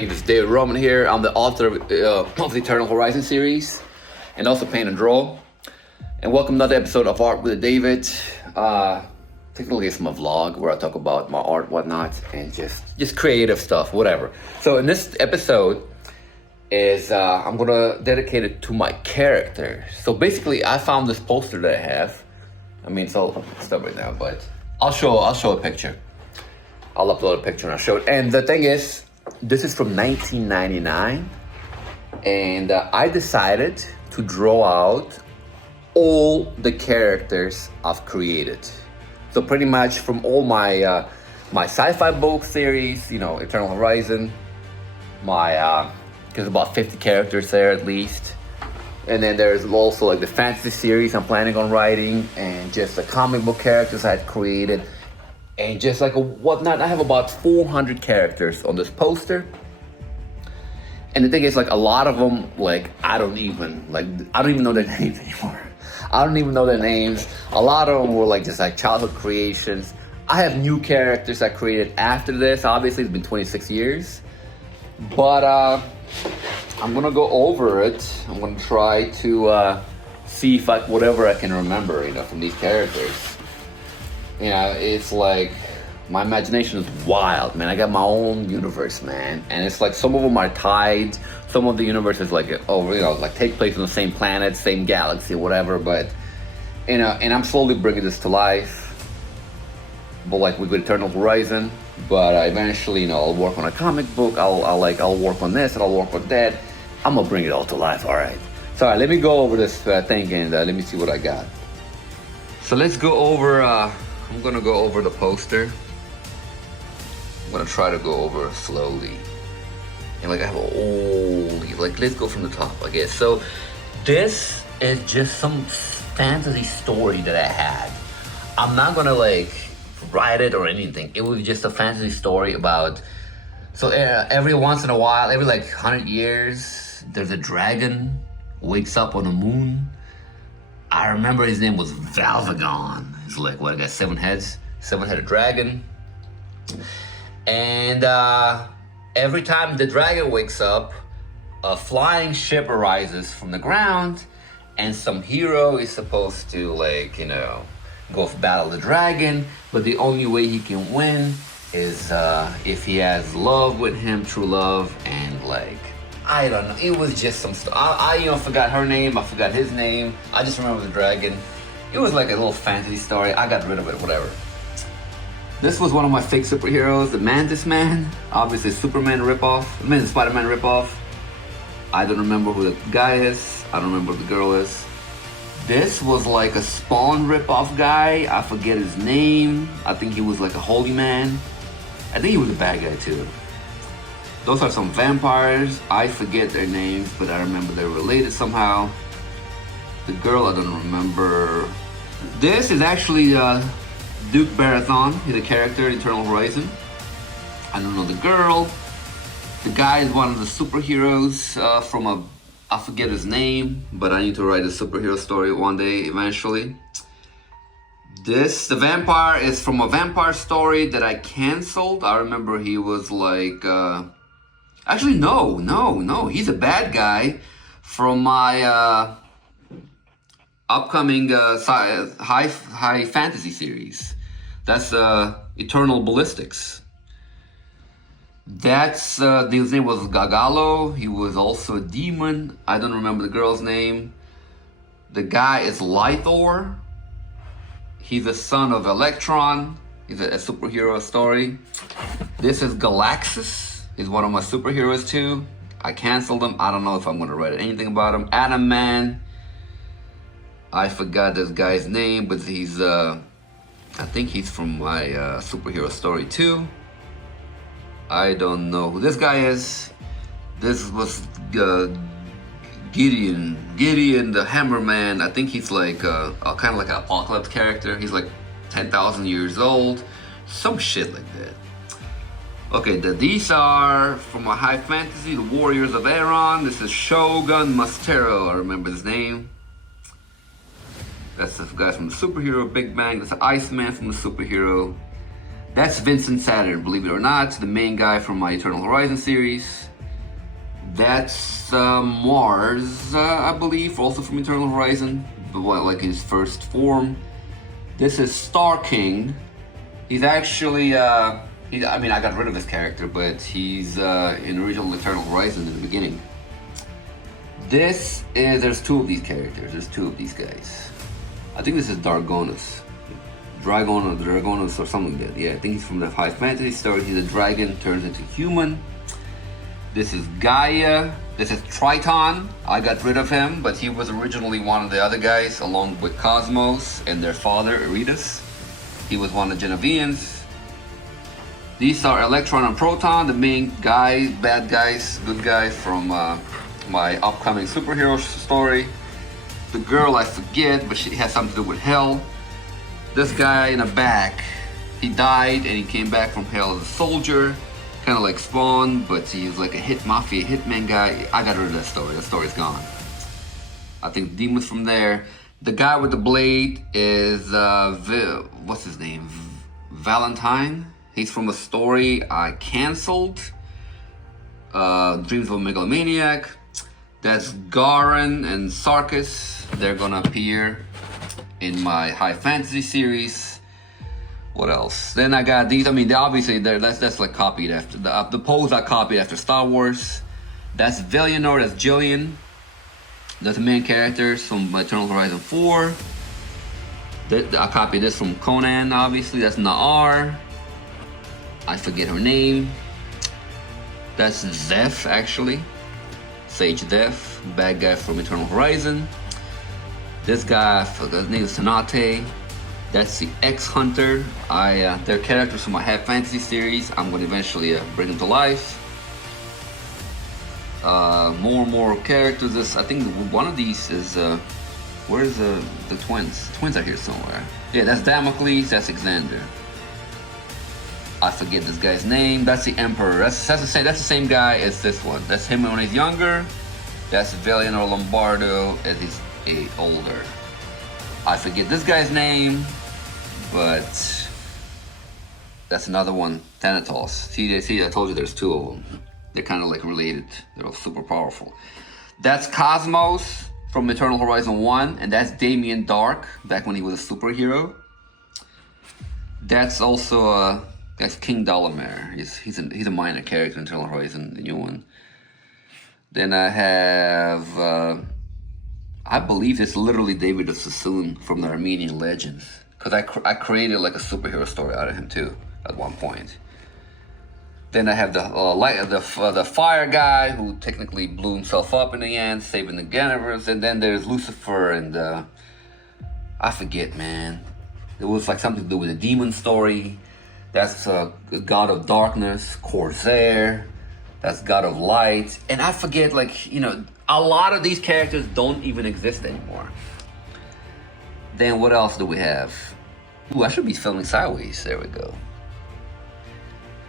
name is David Roman here. I'm the author of the Eternal Horizon series and also paint and draw. And welcome to another episode of Art with David. Technically it's my vlog where I talk about my art, whatnot, and just creative stuff, whatever. So in this episode is I'm gonna dedicate it to my character. So basically I found this poster that I have. I mean, it's all stuff right now, but I'll show a picture. I'll upload a picture and I'll show it. And the thing is, this is from 1999, and I decided to draw out all the characters I've created. So pretty much from all my my sci-fi book series, you know, Eternal Horizon, there's about 50 characters there at least. And then there's also like the fantasy series I'm planning on writing, and just the comic book characters I had created. And just like a whatnot, I have about 400 characters on this poster. And the thing is, like, a lot of them, like, I don't even know their names anymore. I don't even know their names. A lot of them were like just like childhood creations. I have new characters I created after this. Obviously, it's been 26 years. But I'm gonna go over it. I'm gonna try to see if whatever I can remember, you know, from these characters. You know, it's like, my imagination is wild, man. I got my own universe, man. And it's like, some of them are tied. Some of the universes, like, like take place on the same planet, same galaxy, whatever. But, you know, and I'm slowly bringing this to life. But like with Eternal Horizon. But eventually, you know, I'll work on a comic book. I'll work on this and I'll work on that. I'm gonna bring it all to life, all right? So, all right, let me go over this thing and let me see what I got. So let's go over, I'm gonna go over the poster. I'm gonna try to go over it slowly. And like I have let's go from the top, I guess. So this is just some fantasy story that I had. I'm not gonna like write it or anything. It was just a fantasy story about, so every once in a while, every like 100 years, there's a dragon wakes up on the moon. I remember his name was Valvagon. It's like, what, I got 7 heads? 7-headed dragon. And every time the dragon wakes up, a flying ship arises from the ground, and some hero is supposed to, like, you know, go battle the dragon. But the only way he can win is if he has love with him, true love, and like, I don't know. It was just some stuff. I forgot her name. I forgot his name. I just remember the dragon. It was like a little fantasy story. I got rid of it, whatever. This was one of my fake superheroes, the Mantis Man. Obviously, Superman ripoff. I mean, the Spider-Man ripoff. I don't remember who the guy is. I don't remember who the girl is. This was like a Spawn ripoff guy. I forget his name. I think he was like a holy man. I think he was a bad guy too. Those are some vampires. I forget their names, but I remember they're related somehow. The girl, I don't remember. This is actually Duke Barathon. He's a character in Eternal Horizon. I don't know the girl. The guy is one of the superheroes I forget his name, but I need to write a superhero story one day eventually. The vampire is from a vampire story that I canceled. I remember he was like, actually, no. He's a bad guy from my upcoming high fantasy series. That's Eternal Ballistics. His name was Gagalo. He was also a demon. I don't remember the girl's name. The guy is Lythor. He's the son of Electron. He's a superhero story. This is Galaxus. He's one of my superheroes too. I canceled him. I don't know if I'm gonna write anything about him. Adam Man. I forgot this guy's name, but he's I think he's from my superhero story too. I don't know who this guy is. This was Gideon the Hammer Man. I think he's like kind of like an apocalypse character. He's like 10,000 years old, some shit like that. Okay, these are from a high fantasy, the Warriors of Aeron. This is Shogun Mastero. I remember his name. That's the guy from the superhero Big Bang. That's the Iceman from the superhero. That's Vincent Saturn, believe it or not, the main guy from my Eternal Horizon series. That's Mars, I believe, also from Eternal Horizon, but like his first form. This is Star King. He's actually, I got rid of his character, but he's in original Eternal Horizon in the beginning. There's two of these characters, there's two of these guys. I think this is Dragonus or something like that. Yeah, I think he's from the high fantasy story. He's a dragon, turns into human. This is Gaia. This is Triton. I got rid of him, but he was originally one of the other guys, along with Cosmos and their father, Eridas. He was one of the Genovians. These are Electron and Proton, the main guys, bad guys, good guys from my upcoming superhero story. The girl, I forget, but she has something to do with hell. This guy in the back, he died and he came back from hell as a soldier. Kind of like Spawn, but he's like a hitman guy. I got rid of that story. That story's gone. I think demons from there. The guy with the blade is what's his name? Valentine. He's from a story I canceled. Dreams of a Megalomaniac. That's Garen and Sarkis. They're gonna appear in my high fantasy series. What else? Then I got these. I mean, obviously that's like copied after the pose I copied after Star Wars. That's Villanor. That's Jillian. That's the main characters from Eternal Horizon 4. I copied this from Conan. Obviously, that's Na'ar. I forget her name. That's Zeph, actually. Sage Zeph, bad guy from Eternal Horizon. This guy, his name is Tanate. That's the X-Hunter. They're characters from my Half Fantasy series. I'm going to eventually bring them to life. More and more characters. I think one of these is, where's the twins? The twins are here somewhere. Yeah, that's Damocles, that's Xander. I forget this guy's name. That's the Emperor. That's the same guy as this one. That's him when he's younger. That's Valiant or Lombardo as he's older. I forget this guy's name, but that's another one, Thanatos. See, I told you there's two of them. They're kind of like related. They're all super powerful. That's Cosmos from Eternal Horizon 1, and that's Damien Dark, back when he was a superhero. That's also, that's King Dalamer. He's a minor character in Eternal Horizon, the new one. Then I have, I believe it's literally David of Sassoon from the Armenian Legends. Because I created like a superhero story out of him too, at one point. Then I have the fire guy who technically blew himself up in the end, saving the universe. And then there's Lucifer and I forget, man. It was like something to do with a demon story. That's God of Darkness, Corsair. That's God of Light. And I forget, like, you know, a lot of these characters don't even exist anymore. Then what else do we have? Ooh, I should be filming sideways. There we go.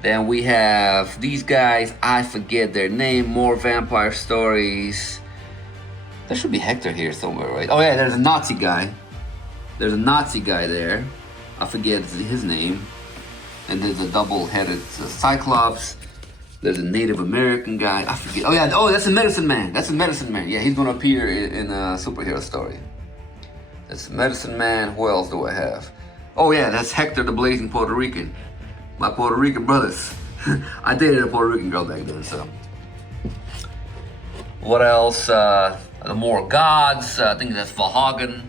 Then we have these guys. I forget their name. More vampire stories. There should be Hector here somewhere, right? Oh yeah, there's a Nazi guy. There's a Nazi guy there. I forget his name. And there's a double-headed Cyclops. There's a Native American guy. I forget. Oh yeah. Oh, that's a Medicine Man. That's a Medicine Man. Yeah, he's gonna appear in a superhero story. That's Medicine Man. Who else do I have? Oh yeah, that's Hector the Blazing Puerto Rican. My Puerto Rican brothers. I dated a Puerto Rican girl back then, so. What else? The more gods. I think that's Valhagen,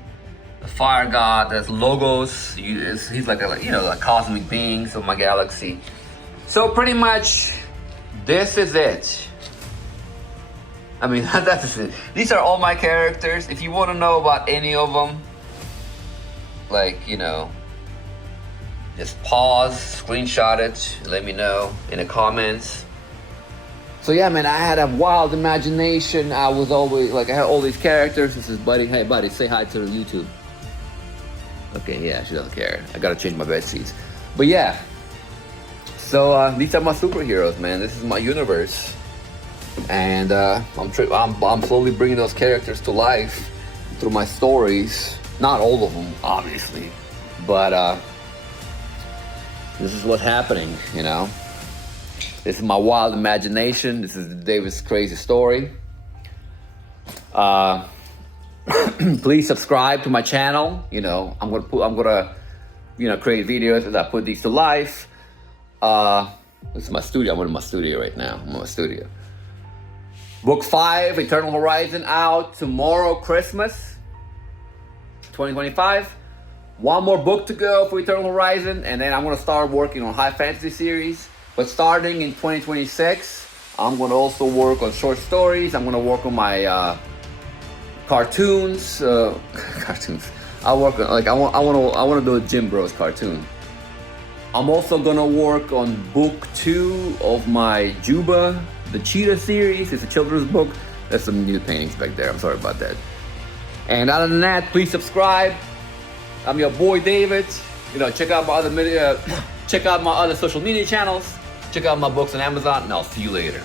the fire god. That's Logos. He's like a cosmic being of my galaxy. So pretty much, this is it. I mean, that's it. These are all my characters. If you want to know about any of them, like, you know, just pause, screenshot it, let me know in the comments. So yeah, man, I had a wild imagination. I was always, like, I had all these characters. This is Buddy. Hey, Buddy, say hi to the YouTube. Okay, yeah, she doesn't care. I gotta change my bed sheets. But yeah, so these are my superheroes, man. This is my universe. And I'm slowly bringing those characters to life through my stories. Not all of them, obviously, but This is what's happening, you know. This is my wild imagination. This is David's crazy story. Please subscribe to my channel. You know, I'm gonna create videos as I put these to life. This is my studio. I'm in my studio right now. I'm in my studio. Book 5, Eternal Horizon, out tomorrow, Christmas 2025. One more book to go for Eternal Horizon, and then I'm gonna start working on high fantasy series. But starting in 2026, I'm gonna also work on short stories. I'm gonna work on my cartoons. Cartoons. I work on I want to do a Jim Bros cartoon. I'm also gonna work on book 2 of my Juba, the Cheetah series. It's a children's book. There's some new paintings back there. I'm sorry about that. And other than that, please subscribe. I'm your boy David. You know, check out my other social media channels. Check out my books on Amazon, and I'll see you later.